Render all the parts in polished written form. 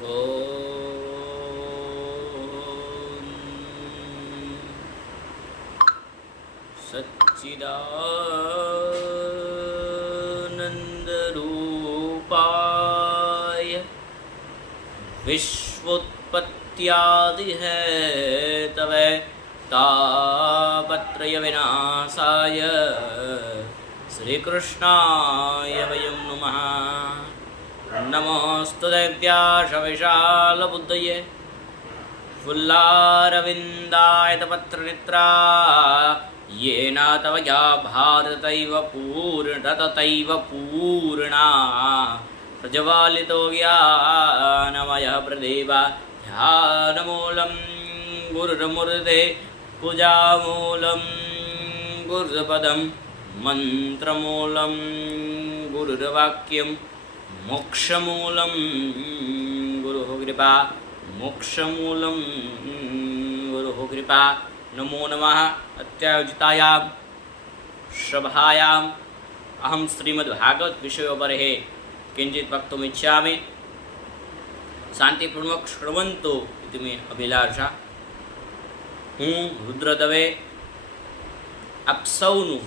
ॐ सच्चिदानन्दरूपाय विश्वोत्पत्त्यादिहेतवे तापत्रयविनाशाय श्रीकृष्णाय वयं नमः। नमोऽस्तुते व्यासविशालबुद्धये फुल्लारविन्दायतपत्रनेत्रा येन तवया भारतैव पूर्णा प्रज्वालितो ज्ञानमयः प्रदीप ध्यानमूलं गुरुर्मूर्ते पूजामूलं गुरुपदं मन्त्रमूलं गुरुर्वाक्यं मोक्षमूलं गुरुः कृपा मोक्षमूलं गुरुः कृपा। नमो नमः। अत्यायोजितायां सभायाम् अहं श्रीमद्भागवत विषयोपरि किञ्चित् वक्तुमिच्छामि। शान्तिपूर्वक श्रवन्तु इति मे अभिलाषा। હું રુદ્રદવે આપ સૌનું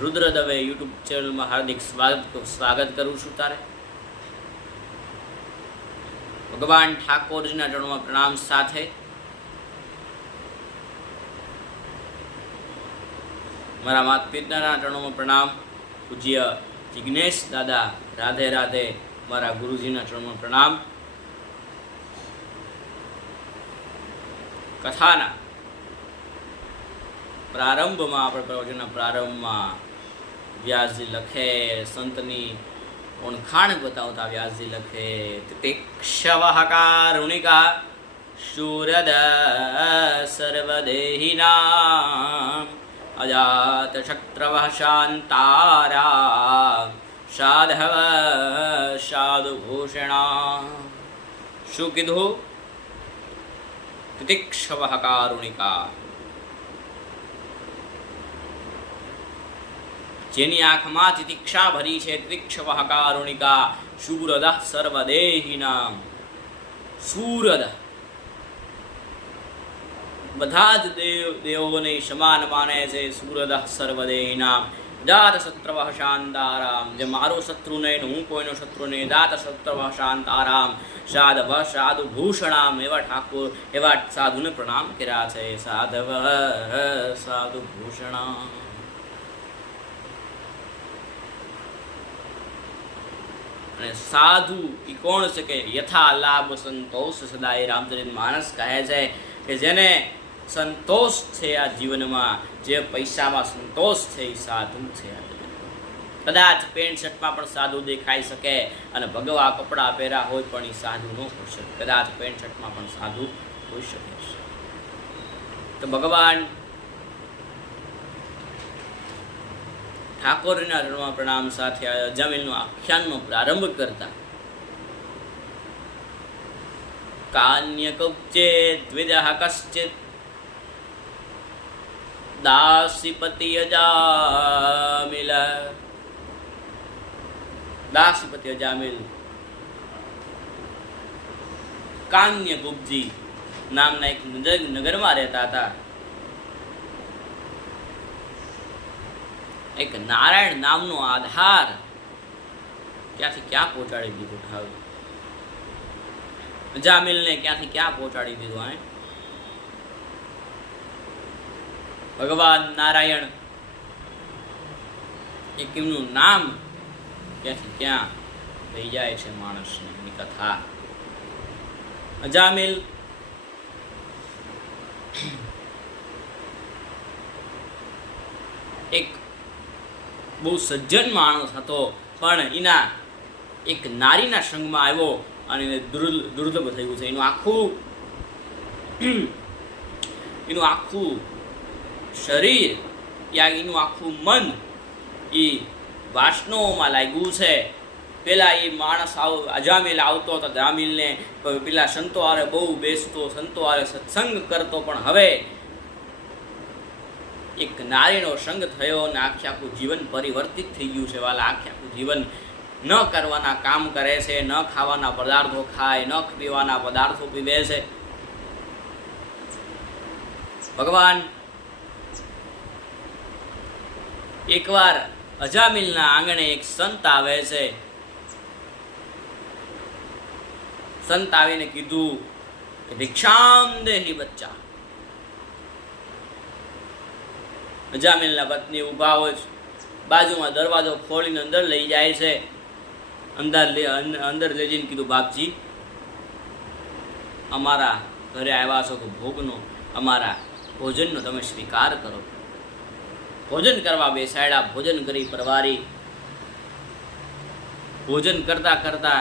રુદ્રદવે યુટ્યુબ ચેનલમાં હાર્દિક સ્વાગત કરું છું। તારે ભગવાન ઠાકોરજીના ચરણોમાં પ્રણામ સાથે મારા માતા પિતાના ચરણોમાં પ્રણામ। પૂજ્ય જિગ્નેશ દાદા રાધે રાધે, મારા ગુરુજીના ચરણોમાં પ્રણામ। કથાના પ્રારંભમાં આપણે પ્રવચનના પ્રારંભમાં વ્યાસજી લખે, સંતની ઓળખાણ બતાવતા વ્યાસજી લખે, તિતિક્ષવઃ કારુણિકા શૂરદ સર્વદેહિનાં અજાતશત્રવઃ શાંતારા સાધવ સાધુભૂષણા। શું કીધું? તિતિક્ષવઃ કારુણિકા, જેની આંખમાં તિતિક્ષા ભરી છે, તિતિક્ષવઃ કારુણિકા શૂરદઃ સર્વદેહિનાં। શૂરદ બધા જ દેવોને સમાન માને છે। શૂરદઃ સર્વદેહિનાં જાતશત્રવઃ શાંતારામ, જે મારો શત્રુ નહીં, હું કોઈનો શત્રુ નહીં। જાતશત્રવઃ શાંતારામ સાધવ સાધુભૂષણામ, એવા ઠાકોર એવા સાધુને પ્રણામ કર્યા છે। સાધવ સાધુભૂષણા। અને સાધુ એ કોણ છે કે યથા લાભ સંતોષ સદાય, રામચરિત માનસ કહે છે કે જેને સંતોષ છે આ જીવનમાં, જે પૈસામાં સંતોષ છે એ સાધુ છે આ જીવનમાં। કદાચ પેન્ટ શર્ટમાં પણ સાધુ દેખાઈ શકે અને ભગવા કપડાં પહેર્યા હોય પણ એ સાધુ ન હોઈ શકે। કદાચ પેન્ટ શર્ટમાં પણ સાધુ હોઈ શકે છે। તો ભગવાન ઠાકોરના ચરણોમાં પ્રણામ સાથે અજામિલનું આખ્યાનનો પ્રારંભ કરતા કાન્યકુબ્જે દ્વિજઃ કશ્ચિત દાસીપતિ અજામિલ। દાસીપતિ અજામિલ કાન્યકુબ્જી નામના એક નગરમાં રહેતા હતા। એક નારાયણ નામનો આધાર ક્યાંથી ક્યાં પહોંચાડી દીધો ઠાવ અજામિલને, ક્યાંથી ક્યાં પહોંચાડી દીધો। ભગવાન નારાયણ એક એમનું નામ ક્યાંથી ક્યાં થઈ જાય છે માણસને, એની કથા। અજામિલ એક બહુ સજ્જન માણસ હતો, પણ એના એક નારીના સંગમાં આવ્યો અને એને દુર્લભ થયું છે। એનું આખું શરીર, એનું આખું મન એ વાસનાઓમાં લાગ્યું છે। પેલા એ માણસ અજામિલ આવતો હતો, અજામિલને પેલા સંતો હારે બહુ બેસતો, સંતો હારે સત્સંગ કરતો, પણ હવે એક નારીનો સંગ થયો અને આખું જીવન પરિવર્તિત થઈ ગયું છે વાલા। આખું જીવન ન કરવાના કામ કરે છે, ન ખાવાના પદાર્થો ખાય, ન પીવાના પદાર્થો પીવે છે. ભગવાન એકવાર અજામિલના આંગણે એક સંત આવે છે. સંત આવીને કીધું કે ભિક્ષામ દેહી બચ્ચા. અજામિલના પત્ની ઊભા હોય છે, બાજુમાં દરવાજો ખોલીને અંદર લઈ જાય છે. અંદર લઈ જઈને કીધું, બાપજી અમારા ઘરે આવ્યા છો કે ભોગનો, અમારા ભોજનનો તમે સ્વીકાર કરો. ભોજન કરવા બેસાડ્યા, ભોજન કરી પરવારી. ભોજન કરતા કરતા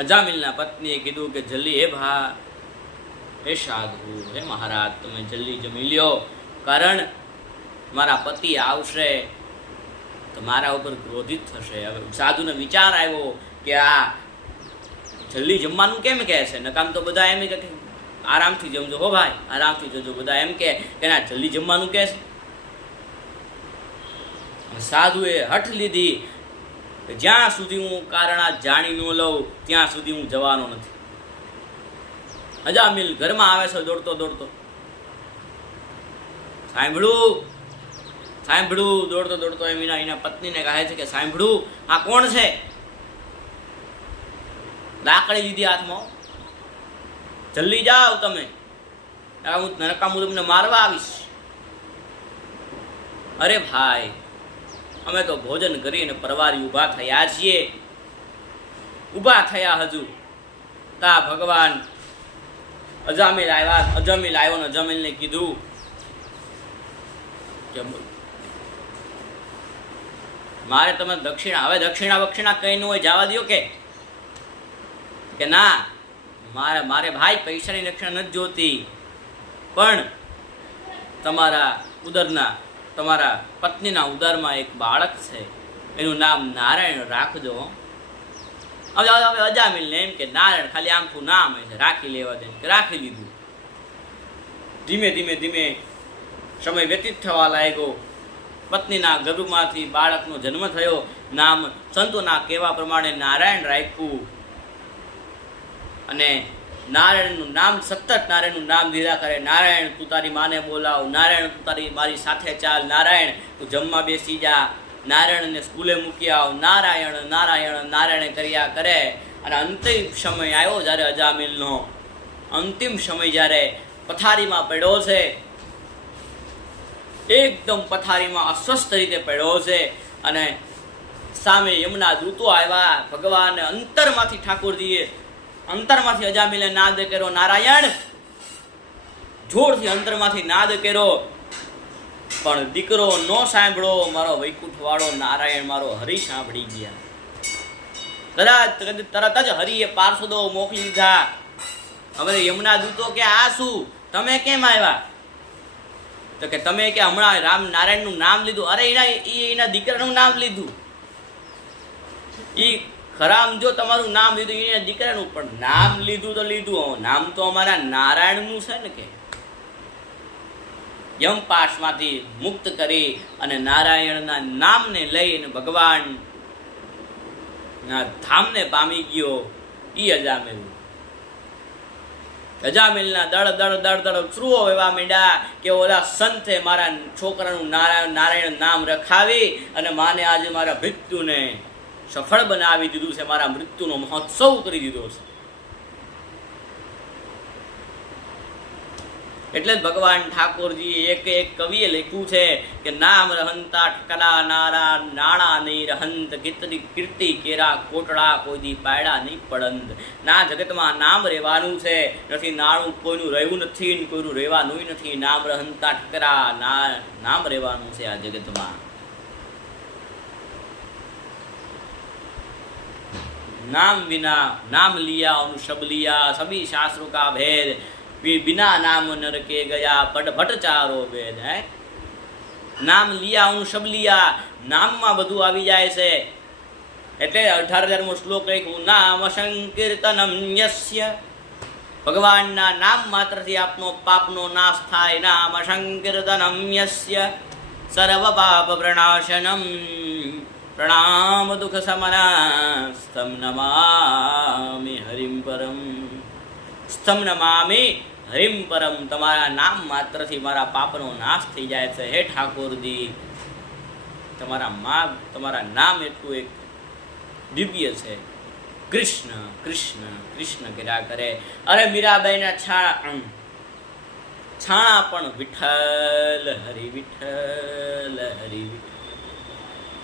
અજામિલના પત્નીએ કીધું કે જલ્દી હે સાધુ, હે મહારાજ, તમે જલ્દી જમી લ્યો, કારણ મારા પતિ આવશે તો મારા ઉપર ક્રોધિત થશે. હવે સાધુને વિચાર આવ્યો કે આ જલ્દી જમવાનું કેમ કહે છે, નકામ તો બધા એમ કે આરામથી જમજો હો ભાઈ, આરામથી જજો, બધા એમ કે ના જલ્દી જમવાનું કહે છે. સાધુએ હઠ લીધી કે જ્યાં સુધી હું કારણા જાણી ન લઉં ત્યાં સુધી હું જવાનો નથી. અજામિલ ઘરમાં આવે છે દોડતો દોડતો. સાંભળું દોડતો દોડતો એના પત્નીને કહે છે કે સાંભળું, આ કોણ છે? લાકડી લીધી હાથમાં, જલ્દી જાઓ તમે, હું તમને મારવા આવીશ. અરે ભાઈ, અમે તો ભોજન કરીને પરવારી ઊભા થયા છીએ. ઊભા થયા હજુ તા ભગવાન અજામિલ આવ્યો ને અજામિલને કીધું કે મારે તમે દક્ષિણા, હવે દક્ષિણા કઈ ન હોય જવા દો કે ના, મારે ભાઈ પૈસાની દક્ષિણા નથી જોતી, પણ તમારા પત્નીના ઉદરમાં એક બાળક છે, એનું નામ નારાયણ રાખજો. હવે અજામિલને એમ કે નારાયણ ખાલી આમથું નામ છે, રાખી લેવા દે, કે રાખી લીધું. ધીમે ધીમે સમય વ્યતીત થવા લાગ્યો. પત્નીના ગર્ભમાંથી બાળકનો જન્મ થયો. નામ સંતોના કહેવા પ્રમાણે નારાયણ રાખ્યું. અને નારાયણનું નામ સતત નારાયણનું નામ લીધા કરે. નારાયણ તું તારી માને બોલાવ, નારાયણ તું મારી સાથે ચાલ, નારાયણ તું જમવા બેસી જા, નારાયણને સ્કૂલે મૂકી આવ, નારાયણ નારાયણ નારાયણ કર્યા કરે. અને અંતિમ સમય આવ્યો જ્યારે અજામિલનો, અંતિમ સમય જ્યારે પથારીમાં પડ્યો છે, એકદમ પથારીમાં અસ્વસ્થ રીતે પડ્યો છે, અને સામે યમના દૂતો આવ્યા. ભગવાન અંતરમાંથી ઠાકોરજીએ અંતરમાંથી અજામિલે નાદ કર્યો, નારાયણ, જોરથી અંતરમાંથી નાદ કર્યો, પણ દીકરો ન સાંભળો. મારો વૈકુંઠ વાળો નારાયણ, મારો હરિ સાંભળી ગયા. તરત જ હરિએ પાર્ષદો મોકલી દીધા. હવે યમના દૂતો કે આ શું, તમે કેમ આવ્યા? તો કે તમે કે હમણાં રામ નારાયણનું નામ લીધું. અરે એના દીકરાનું નામ લીધું. ખરામ જો તમારું નામ લીધું, એના દીકરાનું પણ નામ લીધું તો લીધું, નામ તો અમારા નારાયણનું છે ને. કે યમપાશમાંથી મુક્ત કરી અને નારાયણના નામને લઈને ભગવાનના ધામને પામી ગયો. ઈ અજામિલના દળ શ્રુઓ એવા મીંડા કે ઓલા સંતે મારા છોકરાનું નારાયણ નામ રખાવી અને માને આજે મારા મૃત્યુને સફળ બનાવી દીધું છે, મારા મૃત્યુનો મહોત્સવ કરી દીધો છે. એટલે જ ભગવાન ઠાકોરજી એક કવિએ લખ્યું છે કે નામ રહંતા ઠકડા નારા નાણા નહીં રહંત, કીર્તિ કેરા કોટડા કોઈ દી પાયડા નહીં પડંદ. ના જગતમાં નામ રહેવાનું છે, નથી નાણું કોઈનું રહેવું નથી, કોઈનું રહેવાનું નથી. નામ રહંતા ઠકરા નામ રહેવાનું છે આ જગતમાં. नाम बिना नाम लिया अनुशब लिया, सभी शास्त्रों का भेद, बिना नाम नर के गया पट भट चारो वेद. है નામ લિયા અનુશબ લિયા, નામમાં બધું આવી જાય છે. એટલે 18,000મો શ્લોક લખ્યું, નામ સંકીર્તનમ યસ્ય, ભગવાનના નામ માત્રથી આપનો પાપનો નાશ થાય. નામ સંકીર્તનમ યસ્ય સર્વ પાપ પ્રણાશનમ, પ્રણામ દુઃખ સમના સ્તમ નમામિ હરિમ પરમ. સ્તમ નમામિ હરિમ પરમ. તમારા નામ માત્રથી મારા પાપનો નાશ થઈ જાય છે. હે ઠાકોરજી, તમારા નામ એટલું એક દિવ્ય છે. કૃષ્ણ કૃષ્ણ કૃષ્ણ કર્યા કરે. અરે મીરાબાઈના છાણા પણ વિઠ્ઠલ હરિ વિઠ્ઠલ હરિ વિઠ્ઠલ.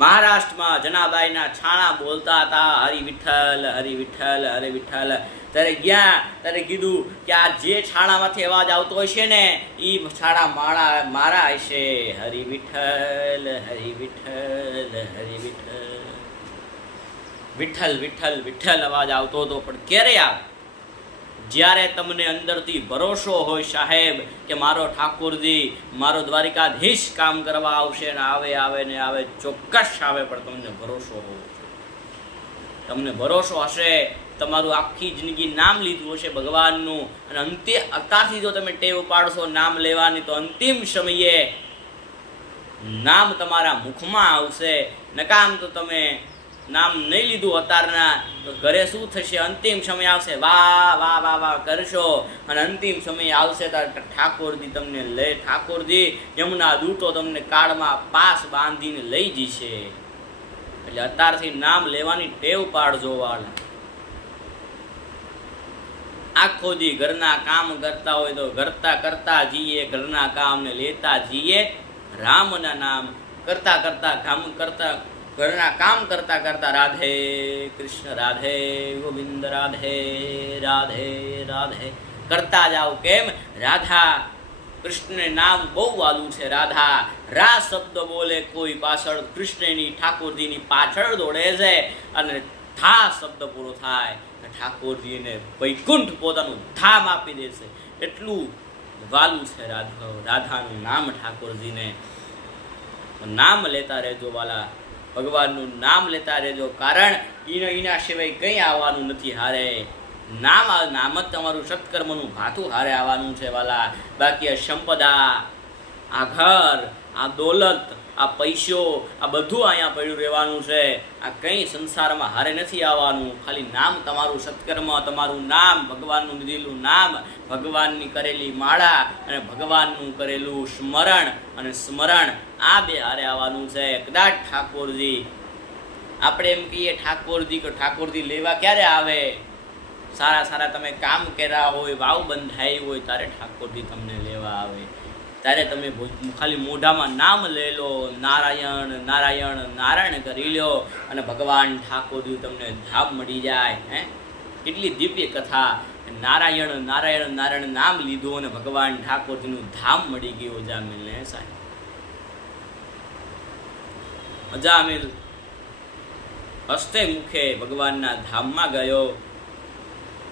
મહારાષ્ટ્રમાં જનાબાઈના છાણા બોલતા હતા હરિ વિઠ્ઠલ હરિ વિઠ્ઠલ હરિ વિઠ્ઠલ. ત્યારે ગયા ત્યારે કીધું કે આ જે છાણામાંથી અવાજ આવતો હશે ને એ છાણા મારા હશે. હરિ વિઠ્ઠલ હરિ વિઠ્ઠલ હરિ વિઠ્ઠલ. વિઠ્ઠલ વિઠ્ઠલ વિઠ્ઠલ અવાજ આવતો હતો. પણ ક્યારે આવે? જ્યારે તમને અંદરથી ભરોસો હોય સાહેબ કે મારો ઠાકોરજી મારો દ્વારિકાધીશ કામ કરવા આવશે ને આવે ને આવે, ચોક્કસ આવે. પણ તમને ભરોસો હોવો જોઈએ. તમને ભરોસો હશે, તમારું આખી જિંદગી નામ લીધું હશે ભગવાનનું, અને અત્યારથી જો તમે ટેવ પાડશો નામ લેવાની તો અંતિમ સમયે નામ તમારા મુખમાં આવશે. નકામ તો તમે નામ નહીં લીધું અત્યારના તો ઘરે શું થશે? અંતિમ સમય આવશે વાહ વાહ વાહ વાહ કરશો, અને અંતિમ સમય આવશે ત્યારે ઠાકોરજી તમને ઠાકોરજી યમુના દૂતો તમને કાળમાં પાસ બાંધીને લઈ જશે. એટલે અત્યારથી નામ લેવાની ટેવ પાડજો વાળા. આખો દી ઘરના કામ કરતા હોય તો કરતા જઈએ ઘરના કામ ને લેતા જઈએ રામના નામ. ઘરના કામ કરતા રાધે કૃષ્ણ રાધે ગોવિંદ રાધે રાધે રાધે કરતા જાઓ. કેમ? રાધા કૃષ્ણ નામ બહુ વાલું છે. રાધા રા શબ્દ બોલે કોઈ પાછળ કૃષ્ણની ઠાકોરજીની પાછળ દોડે છે, અને થા શબ્દ પૂરો થાય ઠાકોરજીને વૈકુંઠ પોતાનું ધામ આપી દેશે. એટલું વાલું છે રાધાનું નામ ઠાકોરજીને. નામ લેતા રહેજો વાલા, ભગવાનનું નામ લેતા રહેજો. કારણ એના સિવાય કંઈ આવવાનું નથી હારે. નામ જ તમારું સત્કર્મનું ભાથું હારે આવવાનું છે વાલા. બાકી આ સંપદા, આ ઘર, આ દોલત, આ પૈસો, આ બધું અહીંયા પડ્યું રહેવાનું છે. આ કંઈ સંસારમાં હારે નથી આવવાનું. ખાલી નામ, તમારું સત્કર્મ, તમારું નામ, ભગવાનનું લીધેલું નામ, ભગવાનની કરેલી માળા અને ભગવાનનું કરેલું સ્મરણ અને સ્મરણ, આ બે હારે આવવાનું છે. કદાચ ઠાકોરજી આપણે એમ કહીએ ઠાકોરજી કે ઠાકોરજી લેવા ક્યારે આવે? સારા તમે કામ કર્યા હોય, વાવ બંધાઈ હોય ત્યારે ઠાકોરજી તમને લેવા આવે. ત્યારે તમે ખાલી મોઢામાં નામ લઈ લો, નારાયણ નારાયણ નારાયણ કરી લો, અને ભગવાન ઠાકોરજી તમને ધામ મળી જાય. કેટલી દિવ્ય કથા! નારાયણ નારાયણ નારાયણ નામ લીધું અને ભગવાન ઠાકોરજીનું ધામ મળી ગયું અજામિલને. સાહેબ અજામિલ હસ્તે મુખે ભગવાનના ધામમાં ગયો,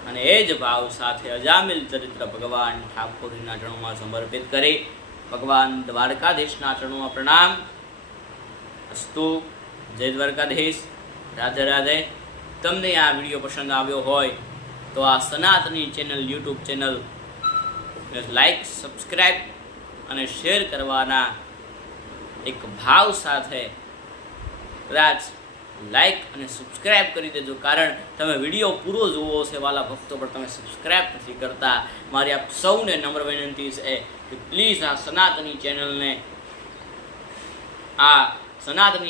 અને એ જ ભાવ સાથે અજામિલ ચરિત્ર ભગવાન ઠાકોરજીના ચરણોમાં સમર્પિત કરી ભગવાન દ્વારકાધીશના ચરણોમાં પ્રણામ. અસ્તુ. જય દ્વારકાધીશ. રાધે રાધે. તમને આ વિડીયો પસંદ આવ્યો હોય તો આ સનાતની channel, YouTube channel like, subscribe અને શેર કરવાના એક ભાવ સાથે કદાચ લાઈક અને સબસ્ક્રાઈબ કરી દેજો. કારણ તમે વિડીયો પૂરો જોવો છે વાલા ભક્તો, પણ તમે સબસ્ક્રાઈબ નથી કરતા. મારી આપ સૌને નમ્ર વિનંતી છે કે પ્લીઝ આ સનાતની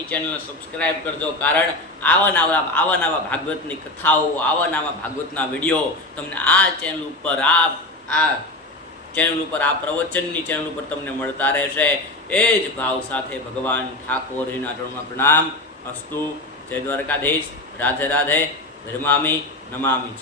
ચેનલને સબસ્ક્રાઈબ કરજો. કારણ આવા નવા ભાગવતની કથાઓ, આવા નવા ભાગવતના વિડીયો તમને આ ચેનલ ઉપર આ પ્રવચનની ચેનલ ઉપર તમને મળતા રહેશે. એ જ ભાવ સાથે ભગવાન ઠાકોરજીના ચરણોમાં પ્રણામ. અસ્તુ. જય દ્વારકાધીશ. રાધે રાધે. ધર્મામી નમામી.